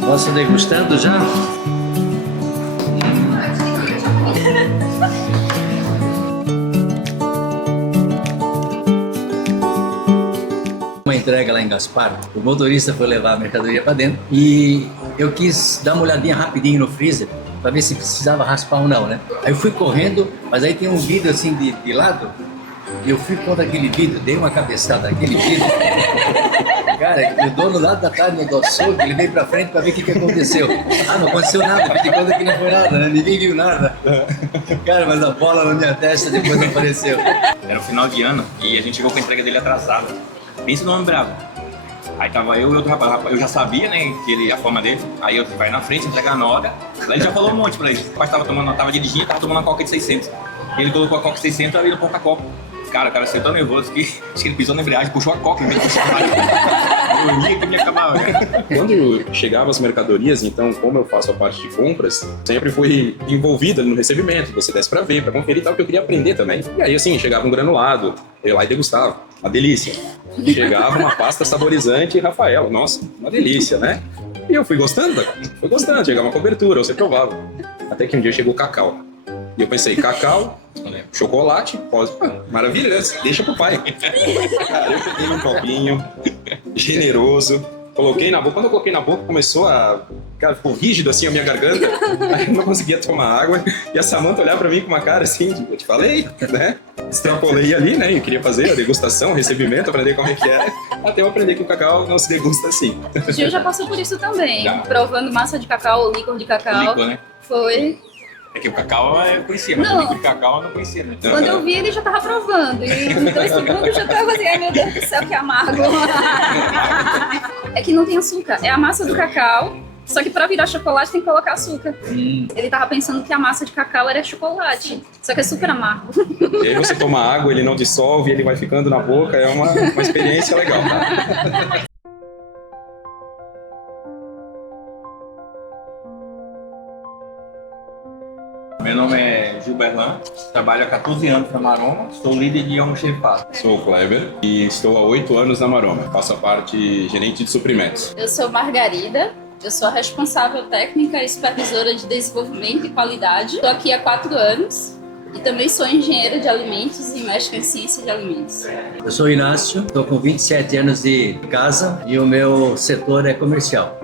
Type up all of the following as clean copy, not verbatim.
Posso degustando já? Uma entrega lá em Gaspar, o motorista foi levar a mercadoria para dentro e eu quis dar uma olhadinha rapidinho no freezer para ver se precisava raspar ou não, né? Aí eu fui correndo, mas aí tem um vidro assim de lado e eu fui contra aquele vidro, dei uma cabeçada naquele vidro. Cara, o dono lá da carne do açougue, ele veio pra frente pra ver o que aconteceu. Ah, não aconteceu nada, fiz de conta que não foi nada, né? Ninguém viu nada. Cara, mas a bola na minha testa depois não apareceu. Era o final de ano e a gente chegou com a entrega dele atrasada. Pensa no homem bravo. Aí tava eu e outro rapaz, eu já sabia, né, que ele, a forma dele. Aí eu vai na frente, entregar na hora. Aí ele já falou um monte pra ele. O rapaz tava dirigindo, tava tomando uma coca de 600. E ele colocou a coca de 600 e abriu o porta-copa. Cara, o cara saiu tão nervoso que acho que ele pisou na embreagem, puxou a coca em vez de puxar a eu ia que me acabava, né? Quando chegavam as mercadorias, então, como eu faço a parte de compras, sempre fui envolvido no recebimento. Você desce pra ver, pra conferir e tal, que eu queria aprender também. E aí, assim, chegava um granulado, eu ia lá e degustava. Uma delícia. Chegava uma pasta saborizante e Rafaela. Nossa, uma delícia, né? E eu fui gostando, chegava uma cobertura, você provava. Até que um dia chegou o cacau. E eu pensei, cacau, chocolate, maravilha, deixa pro pai. Cara, eu peguei um copinho generoso, coloquei na boca. Quando eu coloquei na boca, começou a... Cara, ficou rígido assim a minha garganta, aí eu não conseguia tomar água. E a Samantha olhava pra mim com uma cara assim, eu te falei, né? Extrapolei ali, né? Eu queria fazer a degustação, o recebimento, aprender como é que é. Até eu aprender que o cacau não se degusta assim. O Gil já passou por isso também, provando massa de cacau ou líquor de cacau. Líquor, né? Foi... É que o cacau eu conhecia, mas o líquido de cacau eu não conhecia, né? Quando eu vi, ele já tava provando. E em 2 segundos eu já tava assim, ai meu Deus do céu, que amargo. É que não tem açúcar, é a massa do cacau. Só que pra virar chocolate tem que colocar açúcar. Ele tava pensando que a massa de cacau era chocolate. Só que é super amargo. E aí você toma água, ele não dissolve, ele vai ficando na boca, é uma experiência legal, tá? Meu nome é Gil Berlan, trabalho há 14 anos na Maroma, sou líder de almoxerifado. Sou o Kleber e estou há 8 anos na Maroma. Faço a parte gerente de suprimentos. Eu sou Margarida, eu sou a responsável técnica e supervisora de desenvolvimento e qualidade. Estou aqui há 4 anos e também sou engenheira de alimentos e mestre em ciência de alimentos. Eu sou Inácio, estou com 27 anos de casa e o meu setor é comercial.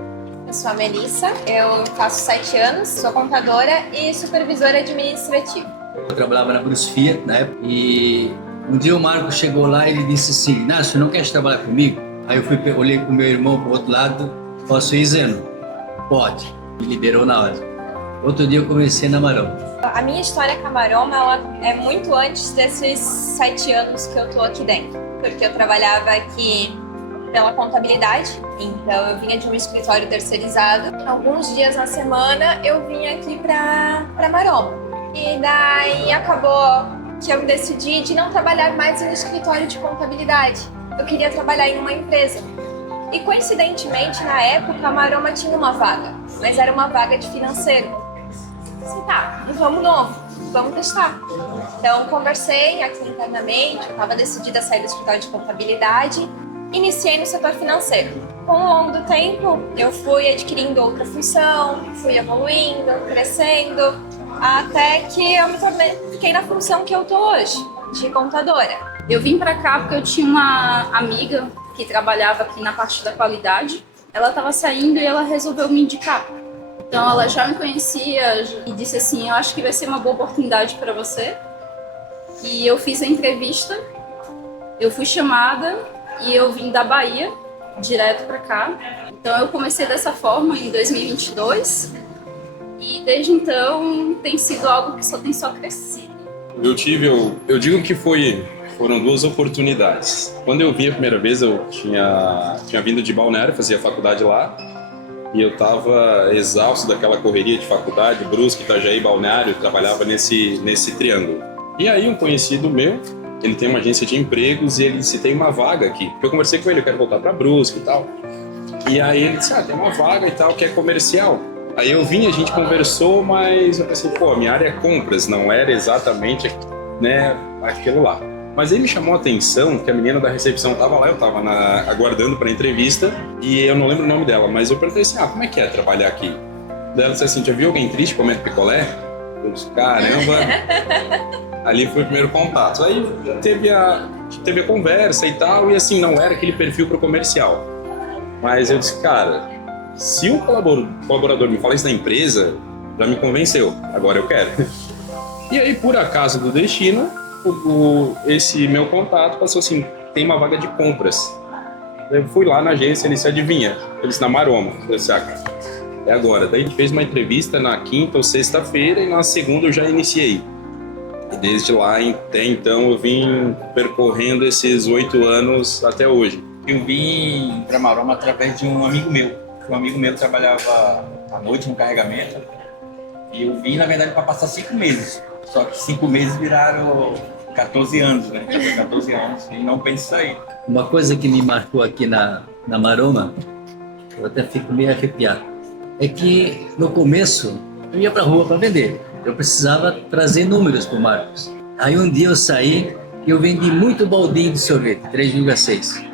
Eu sou a Melissa, eu faço 7 anos, sou contadora e supervisora administrativa. Eu trabalhava na Brusfia, na época, e um dia o Marco chegou lá e ele disse assim, Inácio, não quer trabalhar comigo? Aí eu olhei com meu irmão pro outro lado, posso ir, Zeno? Pode. Me liberou na hora. Outro dia eu comecei na Maroma. A minha história com a Maroma ela é muito antes desses 7 anos que eu tô aqui dentro, porque eu trabalhava aqui pela contabilidade, então eu vinha de um escritório terceirizado. Alguns dias na semana eu vinha aqui pra Maroma. E daí acabou que eu decidi de não trabalhar mais em escritório de contabilidade. Eu queria trabalhar em uma empresa. E coincidentemente, na época, a Maroma tinha uma vaga, mas era uma vaga de financeiro. Assim, tá, um ramo novo, vamos testar. Então conversei aqui internamente, eu estava decidida a sair do escritório de contabilidade. Iniciei no setor financeiro. Com o longo do tempo, eu fui adquirindo outra função, fui evoluindo, crescendo, até que eu fiquei na função que eu tô hoje, de contadora. Eu vim pra cá porque eu tinha uma amiga que trabalhava aqui na parte da qualidade. Ela estava saindo e ela resolveu me indicar. Então ela já me conhecia e disse assim, eu acho que vai ser uma boa oportunidade para você. E eu fiz a entrevista, eu fui chamada e eu vim da Bahia direto para cá. Então eu comecei dessa forma em 2022 e desde então tem sido algo que tem só crescido. Eu digo que foram 2 oportunidades. Quando eu vim a primeira vez, eu tinha vindo de Balneário, fazia faculdade lá, e eu estava exausto daquela correria de faculdade, Brusque, Itajaí, Balneário, trabalhava nesse triângulo. E aí um conhecido meu, ele tem uma agência de empregos e ele disse, tem uma vaga aqui. Eu conversei com ele, eu quero voltar para Brusque e tal. E aí ele disse, tem uma vaga e tal, que é comercial. Aí eu vim, a gente conversou, mas eu pensei, a minha área é compras, não era exatamente, né, aquilo lá. Mas aí me chamou a atenção que a menina da recepção tava lá, eu tava aguardando pra entrevista, e eu não lembro o nome dela, mas eu perguntei assim, como é que é trabalhar aqui? Daí ela disse assim, já viu alguém triste comendo picolé? Eu disse, caramba, ali foi o primeiro contato. Aí teve a conversa e tal, e assim, não era aquele perfil pro comercial. Mas eu disse, cara, se o colaborador me fala isso da empresa, já me convenceu, agora eu quero. E aí, por acaso do destino, esse meu contato passou assim, tem uma vaga de compras. Eu fui lá na agência, ele se adivinha, eles na Maroma. Eu disse, é agora. Daí a gente fez uma entrevista na quinta ou sexta-feira e na segunda eu já iniciei. E desde lá até então eu vim percorrendo esses 8 anos até hoje. Eu vim para Maroma através de um amigo meu. Um amigo meu trabalhava à noite no carregamento. E eu vim, na verdade, para passar 5 meses. Só que 5 meses viraram 14 anos, né? 14 anos e não penso sair. Uma coisa que me marcou aqui na Maroma, eu até fico meio arrepiado, é que no começo eu ia para a rua para vender. Eu precisava trazer números para o Marcos. Aí um dia eu saí e eu vendi muito baldinho de sorvete, 3,6.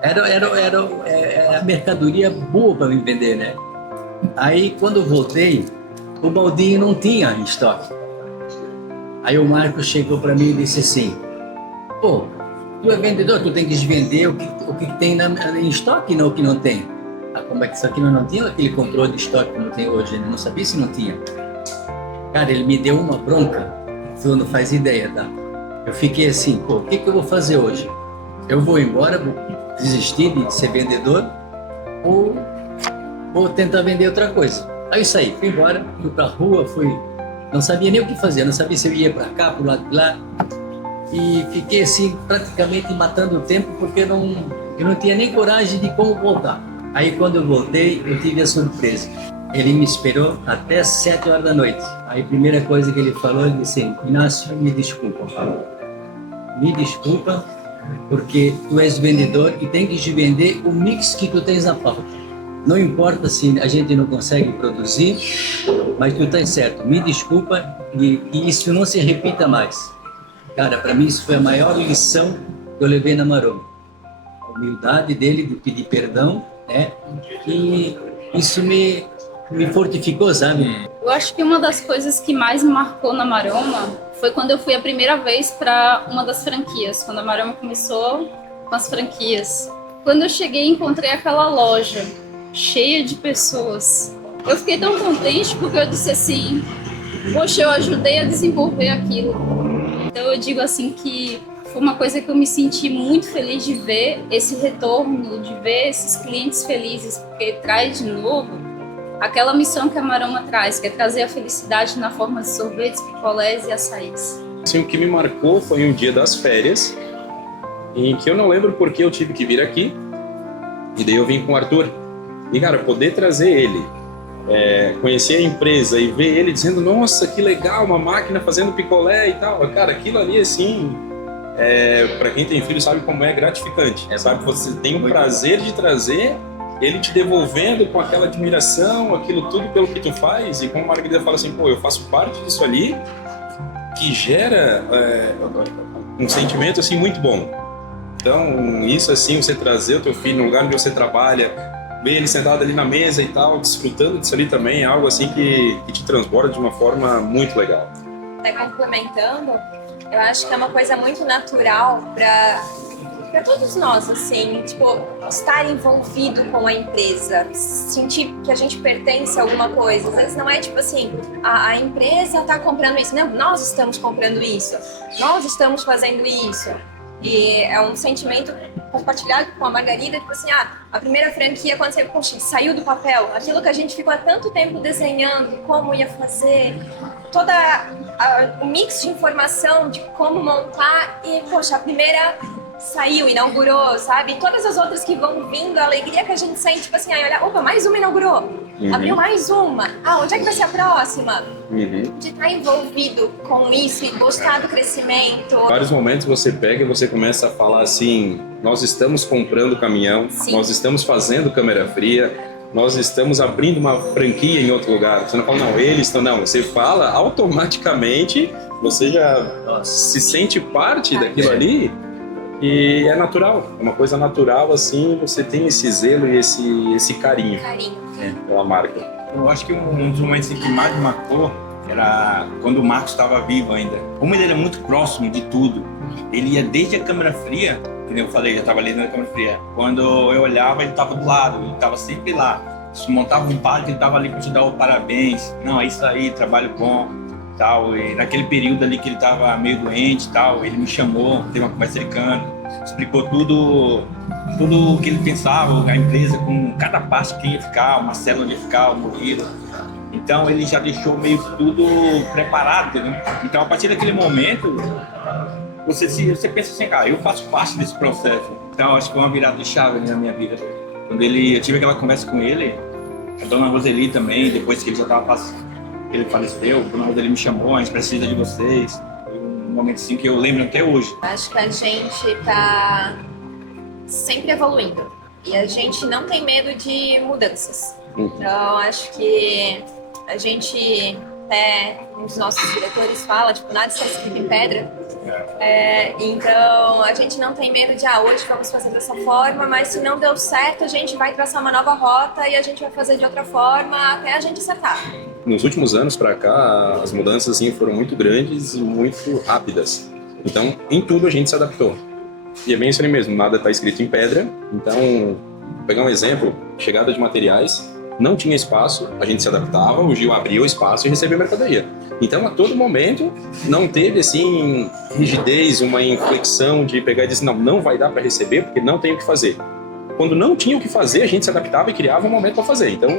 Era a mercadoria boa para me vender, né? Aí quando eu voltei, o baldinho não tinha em estoque. Aí o Marcos chegou para mim e disse assim, pô, tu é vendedor, tu tem que vender o que tem em estoque e não o que não tem. Como é que isso aqui não tinha aquele controle de estoque como tem hoje? Ele não sabia se não tinha. Cara, ele me deu uma bronca, tu não faz ideia, tá? Eu fiquei assim, pô, o que eu vou fazer hoje? Eu vou embora, vou desistir de ser vendedor ou vou tentar vender outra coisa? Aí eu saí, fui embora, fui pra rua, não sabia nem o que fazer, não sabia se eu ia para cá, pro lado de lá, e fiquei assim praticamente matando o tempo porque eu não tinha nem coragem de como voltar. Aí quando eu voltei, eu tive a surpresa. Ele me esperou até 7 horas da noite. Aí a primeira coisa que ele falou, ele disse, Inácio, me desculpa. Me desculpa, porque tu és vendedor e tem que vender o mix que tu tens na pauta. Não importa se a gente não consegue produzir, mas tu tá certo. Me desculpa e isso não se repita mais. Cara, para mim isso foi a maior lição que eu levei na Maroma. A humildade dele de pedir perdão, né? E isso me fortificou, sabe? Eu acho que uma das coisas que mais me marcou na Maroma foi quando eu fui a primeira vez para uma das franquias, quando a Maroma começou com as franquias. Quando eu cheguei, encontrei aquela loja cheia de pessoas. Eu fiquei tão contente porque eu disse assim, poxa, eu ajudei a desenvolver aquilo. Então eu digo assim que foi uma coisa que eu me senti muito feliz de ver esse retorno, de ver esses clientes felizes, porque traz de novo aquela missão que a Maroma traz, que é trazer a felicidade na forma de sorvetes, picolés e açaís. Assim, o que me marcou foi um dia das férias, em que eu não lembro porque eu tive que vir aqui, e daí eu vim com o Arthur. E, cara, poder trazer ele, conhecer a empresa e ver ele dizendo, nossa, que legal, uma máquina fazendo picolé e tal. Cara, aquilo ali, assim, para quem tem filho sabe como é gratificante. Sabe? Você tem o prazer de trazer, ele te devolvendo com aquela admiração, aquilo tudo pelo que tu faz. E como a Margarida fala assim, pô, eu faço parte disso ali, que gera um sentimento, assim, muito bom. Então, isso, assim, você trazer o teu filho no lugar onde você trabalha, ver ele sentado ali na mesa e tal, desfrutando disso ali também, é algo assim que te transborda de uma forma muito legal. Até complementando, eu acho que é uma coisa muito natural para todos nós, assim, tipo, estar envolvido com a empresa, sentir que a gente pertence a alguma coisa. Às vezes não é tipo assim, a empresa está comprando isso, não, nós estamos comprando isso, nós estamos fazendo isso. E é um sentimento compartilhado com a Margarida, tipo assim, a primeira franquia, quando você, poxa, saiu do papel, aquilo que a gente ficou há tanto tempo desenhando, como ia fazer, o mix de informação de como montar, e, poxa, a primeira saiu, inaugurou, sabe? E todas as outras que vão vindo, a alegria que a gente sente, tipo assim, olha, opa, mais uma inaugurou, abriu mais uma, onde é que vai ser a próxima? De estar envolvido com isso e gostar do crescimento. Em vários momentos você pega e você começa a falar assim, nós estamos comprando caminhão, Sim. Nós estamos fazendo câmera fria, nós estamos abrindo uma franquia em outro lugar. Você não fala, não, eles estão, não, você fala automaticamente, você já Nossa. se sente parte daquilo ali e é natural, é uma coisa natural assim, você tem esse zelo e esse carinho Carinho. pela marca. Eu acho que um dos momentos que mais me marcou era quando o Marcos estava vivo ainda. Como ele era muito próximo de tudo, ele ia desde a câmera fria, que nem eu falei, já estava ali na câmera fria. Quando eu olhava, ele estava do lado, ele estava sempre lá. Se montava um palco, ele estava ali para te dar o parabéns. Não, é isso aí, trabalho bom, tal. E naquele período ali que ele estava meio doente, tal, ele me chamou, teve uma conversa de canto, explicou tudo o que ele pensava, a empresa, com cada parte que ia ficar, uma célula onde ia ficar, o Murilo. Então ele já deixou meio que tudo preparado, né? Então a partir daquele momento, você pensa assim, cara, eu faço parte desse processo. Então acho que foi uma virada de chave na minha vida. Quando eu tive aquela conversa com ele, a dona Roseli também, depois que ele já estava ele faleceu, a dona Roseli me chamou, a gente precisa de vocês. Foi um momento assim que eu lembro até hoje. Acho que a gente tá sempre evoluindo e a gente não tem medo de mudanças. Então acho que a gente, até um dos nossos diretores fala, tipo, nada está escrito em pedra. Então a gente não tem medo de, hoje vamos fazer dessa forma, mas se não deu certo, a gente vai traçar uma nova rota e a gente vai fazer de outra forma até a gente acertar. Nos últimos anos para cá, as mudanças assim, foram muito grandes e muito rápidas. Então, em tudo a gente se adaptou. E é bem isso aí mesmo, nada está escrito em pedra. Então, vou pegar um exemplo, chegada de materiais, não tinha espaço, a gente se adaptava, o Gil abria o espaço e recebia mercadoria. Então, a todo momento, não teve, assim, rigidez, uma inflexão de pegar e dizer, não vai dar para receber porque não tem o que fazer. Quando não tinha o que fazer, a gente se adaptava e criava um momento para fazer. Então,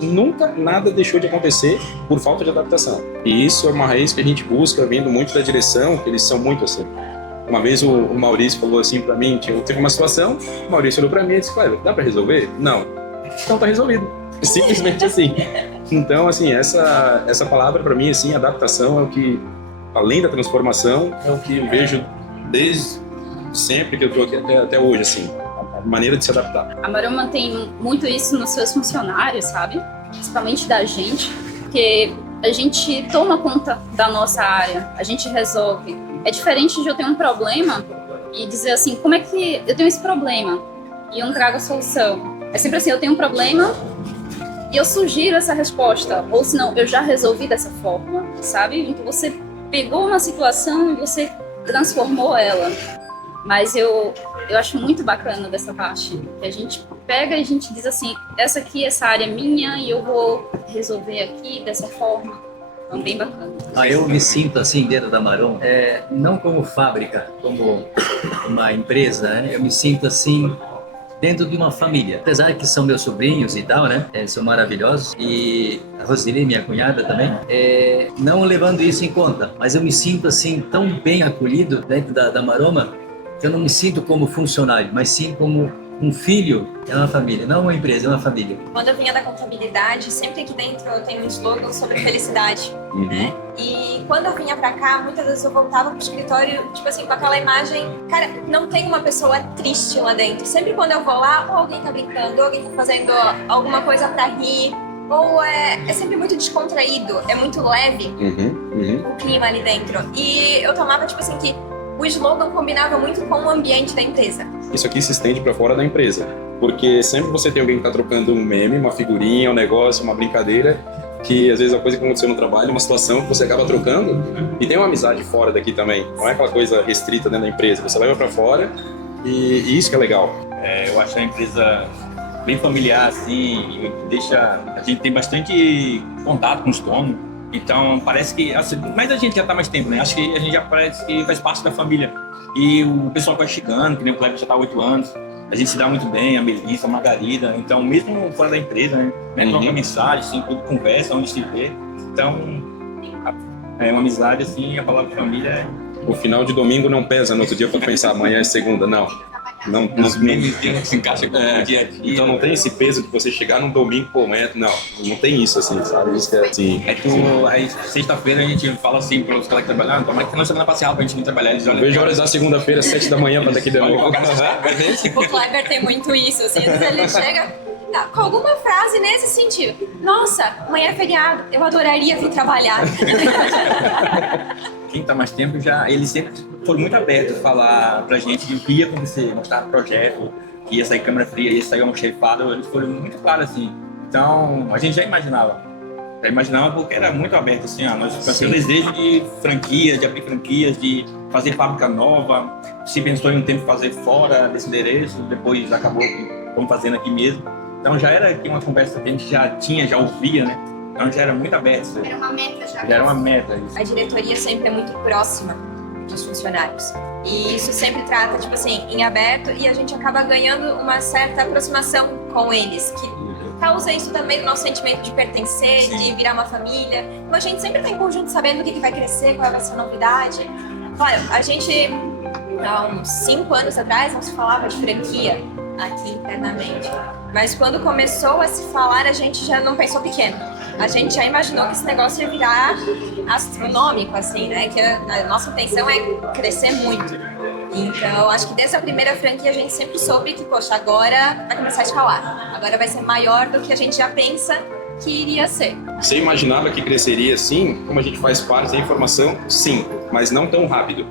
nunca nada deixou de acontecer por falta de adaptação. E isso é uma raiz que a gente busca, vindo muito da direção, que eles são muito assim. Uma vez o Maurício falou assim para mim, teve uma situação, o Maurício olhou para mim e disse, Cleber, dá para resolver? Não. Então tá resolvido. Simplesmente assim. Então, assim, essa palavra para mim, assim, adaptação é o que, além da transformação, é o que eu vejo desde sempre que eu tô aqui até hoje, assim. A maneira de se adaptar. A Maroma tem muito isso nos seus funcionários, sabe? Principalmente da gente, porque a gente toma conta da nossa área, a gente resolve. É diferente de eu ter um problema e dizer assim, como é que eu tenho esse problema? E eu não trago a solução. É sempre assim, eu tenho um problema e eu sugiro essa resposta. Ou senão, eu já resolvi dessa forma, sabe? Então você pegou uma situação e você transformou ela. Mas eu acho muito bacana dessa parte, que a gente pega e a gente diz assim, essa área é minha e eu vou resolver aqui dessa forma. Então, bem bacana. Eu me sinto assim dentro da Maroma, não como fábrica, como uma empresa, né? Eu me sinto assim dentro de uma família. Apesar que são meus sobrinhos e tal, né? São maravilhosos. E a Roseli, minha cunhada também, não levando isso em conta. Mas eu me sinto assim tão bem acolhido dentro da Maroma, que eu não me sinto como funcionário, mas sim como um filho. É uma família, não uma empresa, é uma família. Quando eu vinha da contabilidade, sempre aqui dentro eu tenho um slogan sobre felicidade, né? E quando eu vinha pra cá, muitas vezes eu voltava pro escritório, tipo assim, com aquela imagem, cara, não tem uma pessoa triste lá dentro. Sempre quando eu vou lá, ou alguém tá brincando, ou alguém tá fazendo alguma coisa pra rir, ou é sempre muito descontraído, é muito leve o clima ali dentro. E eu tomava, tipo assim, que o slogan combinava muito com o ambiente da empresa. Isso aqui se estende para fora da empresa, porque sempre você tem alguém que está trocando um meme, uma figurinha, um negócio, uma brincadeira, que às vezes é uma coisa que aconteceu no trabalho, uma situação que você acaba trocando, e tem uma amizade fora daqui também. Não é aquela coisa restrita dentro da empresa, você leva para fora e isso que é legal. Eu acho a empresa bem familiar, assim, a gente tem bastante contato com os donos. Então, parece que... Assim, mas a gente já tá mais tempo, né? Acho que a gente já parece que faz parte da família. E o pessoal vai chegando, que nem o Cleber já tá há 8 anos. A gente se dá muito bem, a Melissa, a Margarida. Então, mesmo fora da empresa, né? Troca mensagem, assim, tudo conversa, onde se vê. Então, é uma amizade, assim, a palavra família é... O final de domingo não pesa no outro dia para pensar amanhã é segunda, não. Não se encaixa com o dia a dia. Então não tem esse peso de você chegar num domingo, pô, não tem isso assim, sabe? Isso que é assim. Aí sexta-feira a gente fala assim para os colegas trabalhando, tomara que na semana passada pra gente vir trabalhar, eles olham. Vejo horas da segunda-feira, 7 da manhã, para daqui de novo. O Kleber tem muito isso, assim, às vezes ele chega com alguma frase nesse sentido. Nossa, amanhã é feriado, eu adoraria vir trabalhar. quem tá mais tempo, eles sempre foram muito abertos a falar pra gente o que ia acontecer, mostrar o projeto, que ia sair câmera fria, ia sair almoxerifado, eles foram muito claros assim. Então, a gente já imaginava porque era muito aberto assim, nós tinha o desejo de franquias, de abrir franquias, de fazer fábrica nova, se pensou em um tempo fazer fora desse endereço, depois acabou vamos fazendo aqui mesmo. Então já era aqui uma conversa que a gente já ouvia, né? Então já era muito aberto. Era uma meta já. Já era uma meta isso. A diretoria sempre é muito próxima dos funcionários. E isso sempre trata, tipo assim, em aberto, e a gente acaba ganhando uma certa aproximação com eles, que causa isso também no nosso sentimento de pertencer, Sim. de virar uma família. Então a gente sempre tá em conjunto sabendo o que vai crescer, qual vai ser a novidade. Claro, a gente, há uns 5 anos atrás, não se falava de franquia aqui internamente. Mas quando começou a se falar, a gente já não pensou pequeno. A gente já imaginou que esse negócio ia virar astronômico, assim, né? Que a nossa intenção é crescer muito. Então, acho que desde a primeira franquia a gente sempre soube que, poxa, agora vai começar a escalar. Agora vai ser maior do que a gente já pensa que iria ser. Você imaginava que cresceria assim? Como a gente faz parte da informação? Sim, mas não tão rápido.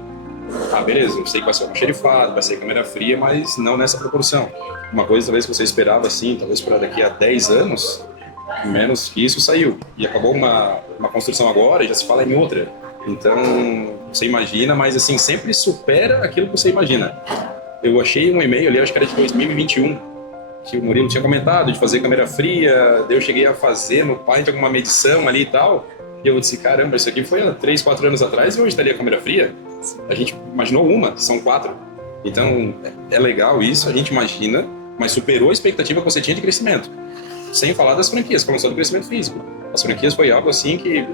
Ah, beleza, eu sei que vai ser almoxerifado, vai ser câmera fria, mas não nessa proporção. Uma coisa talvez que você esperava assim, talvez para daqui a 10 anos, menos que isso saiu. E acabou uma construção agora e já se fala em outra. Então, você imagina, mas assim, sempre supera aquilo que você imagina. Eu achei um e-mail ali, acho que era de 2021, que o Murilo tinha comentado de fazer câmera fria, daí eu cheguei a fazer no Paint alguma medição ali e tal, e eu disse, caramba, isso aqui foi há 3, 4 anos atrás e hoje estaria câmera fria? A gente imaginou uma, são 4. Então, é legal isso, a gente imagina, mas superou a expectativa que você tinha de crescimento. Sem falar das franquias, falando só do crescimento físico. As franquias foi algo assim que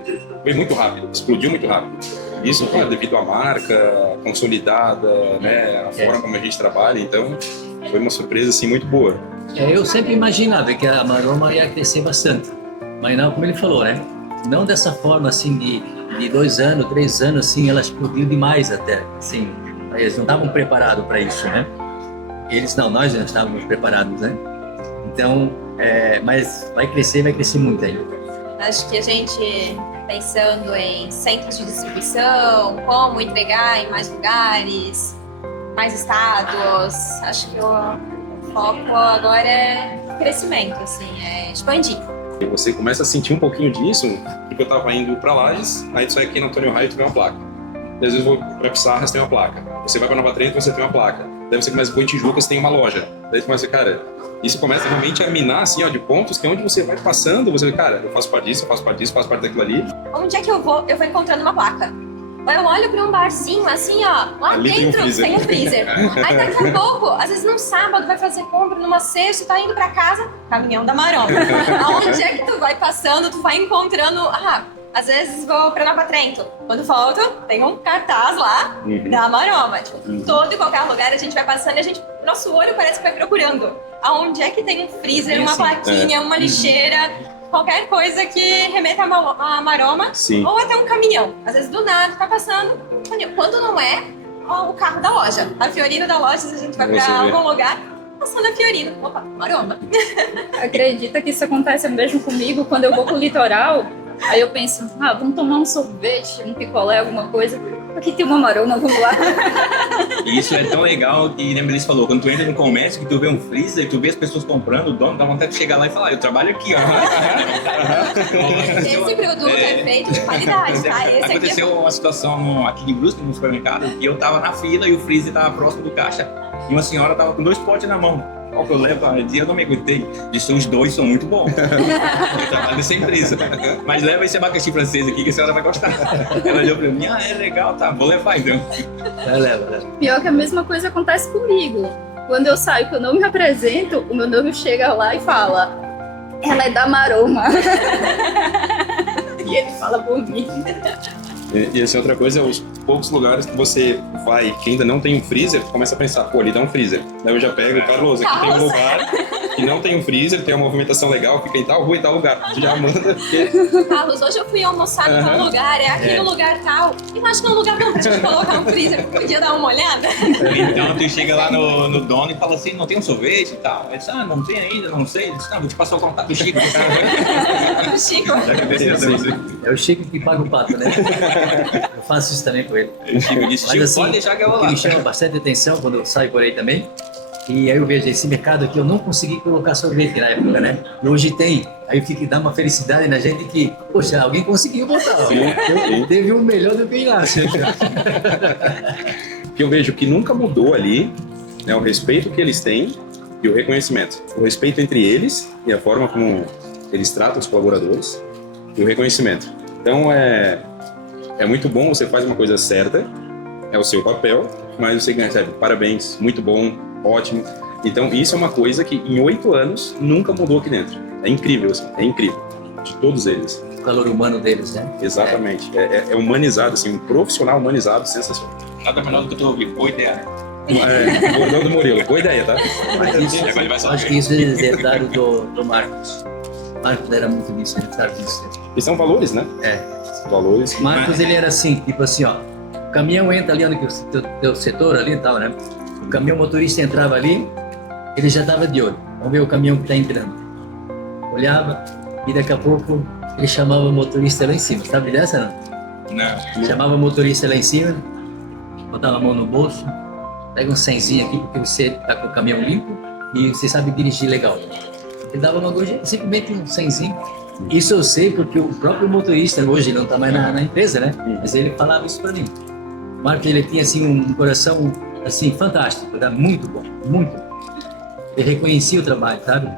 foi muito rápido, explodiu muito rápido. Isso, claro, devido à marca consolidada, né, a forma como a gente trabalha, então foi uma surpresa assim muito boa. Eu sempre imaginava que a Maroma ia crescer bastante, mas não, como ele falou, né? Não dessa forma assim de 2 anos, 3 anos, assim, ela explodiu demais até, assim, eles não estavam preparados para isso, né? Nós não estávamos preparados, né? Então, mas vai crescer muito ainda. Acho que a gente, pensando em centros de distribuição, como entregar em mais lugares, mais estados, acho que o foco agora é crescimento, assim, é expandir. E você começa a sentir um pouquinho disso, porque eu estava indo para Lages, aí tu sai aqui no Antônio Raio e tu tem uma placa. E às vezes eu vou para Pissarras, tem uma placa. Você vai para Nova Trento, você tem uma placa. Daí você começa a pôr em Tijuca, você tem uma loja. Daí tu começa, cara, isso começa realmente a minar, assim, ó, de pontos que onde você vai passando, você vê, cara, eu faço parte disso, eu faço parte disso, faço parte daquilo ali. Onde é que eu vou encontrando uma placa. Eu olho para um barzinho, assim, ó, lá Ali dentro tem um freezer. Aí daqui a pouco, às vezes num sábado, vai fazer compra, numa sexta, tá indo para casa, caminhão da Maroma. Aonde é que tu vai passando, tu vai encontrando... às vezes vou para Nova Trento. Quando volto, tem um cartaz lá da Maroma. Tipo, em todo e qualquer lugar a gente vai passando e nosso olho parece que vai procurando. Aonde é que tem um freezer, uma plaquinha, uma lixeira, qualquer coisa que remeta a Maroma. Sim. Ou até um caminhão. Às vezes do nada tá passando. Quando não é, o carro da loja. A Fiorino da loja, se a gente vai para algum lugar, passando a Fiorino. Opa, Maroma. Acredita que isso acontece mesmo comigo quando eu vou pro litoral? Aí eu penso, vamos tomar um sorvete, um picolé, alguma coisa. Aqui tem uma Maroma, vamos lá. E isso é tão legal que nem a Melissa falou, quando tu entra no comércio, que tu vê um freezer, tu vê as pessoas comprando, o dono dá vontade de chegar lá e falar, eu trabalho aqui, ó. Esse produto é feito de qualidade, tá? Esse Aconteceu aqui uma situação aqui em Brusque, no supermercado, que eu tava na fila e o freezer tava próximo do caixa, e uma senhora tava com 2 potes na mão. Qual que eu levo? Eu não me aguentei. Disse, os 2 são muito bons. Eu trabalho nessa empresa. Mas leva esse abacaxi francês aqui que a senhora vai gostar. Ela olhou pra mim, é legal, tá, vou levar então. Leva. Pior que a mesma coisa acontece comigo. Quando eu saio que eu não me apresento, o meu noivo chega lá e fala, ela é da Maroma. E ele fala por mim. E assim, outra coisa, os poucos lugares que você vai, que ainda não tem um freezer, começa a pensar, pô, ali dá um freezer. Daí eu já pego, Carlos, aqui tem um lugar que não tem um freezer, tem uma movimentação legal, fica em tal rua e tal lugar. Já manda, porque... Carlos, hoje eu fui almoçar em tal lugar, é aqui no lugar tal. Eu acho que é um lugar bom pra gente colocar um freezer, podia dar uma olhada? Então tu chega lá no dono e fala assim, não tem um sorvete e tal. Ele diz, não tem ainda, não sei. Ele diz, vou te passar o contato do Chico. Chico. Já aconteceu assim. É o Chico que paga o pato, né? Eu faço isso também com ele. O Chico disse, Mas Chico, assim, pode deixar que eu o vou que lá. me chama bastante atenção quando eu saio por aí também, e aí eu vejo esse mercado aqui, eu não consegui colocar sorvete na época, né? E hoje tem. Aí fica, dá uma felicidade na gente que, poxa, alguém conseguiu botar. Sim. Teve um melhor do que ir lá. Que eu vejo que nunca mudou ali, né, o respeito que eles têm e o reconhecimento. O respeito entre eles e a forma como eles tratam os colaboradores e o reconhecimento. Então é muito bom, você faz uma coisa certa, é o seu papel, mas você recebe parabéns, muito bom, ótimo. Então isso é uma coisa que em 8 anos nunca mudou aqui dentro. É incrível, assim, é incrível. De todos eles. O calor humano deles, né? Exatamente. É humanizado, assim, um profissional humanizado sensacional. Nada melhor do que eu tô ouvindo. Boa ideia. Bordão do Murilo, boa ideia, tá? Mas isso, Agora ele vai saber. acho que isso é herdário do Marcos. Marcos era muito disso, ele sabe disso. E são valores, né? Valores. Marcos, ele era assim, tipo assim, ó. O caminhão entra ali onde o teu setor ali e tal, né? O caminhão motorista entrava ali, ele já estava de olho. Vamos ver o caminhão que está entrando. Olhava e daqui a pouco ele chamava o motorista lá em cima. Sabe dessa, não? Não. Chamava o motorista lá em cima, botava a mão no bolso, pega um 100zinho aqui porque você está com o caminhão limpo e você sabe dirigir legal. Ele dava uma gorjeta, simplesmente um 100zinho. Isso eu sei porque o próprio motorista, hoje ele não está mais na empresa, né? Mas ele falava isso para mim. O Marcos, ele tinha assim um coração assim fantástico, era muito bom, muito bom. Ele reconhecia o trabalho, sabe?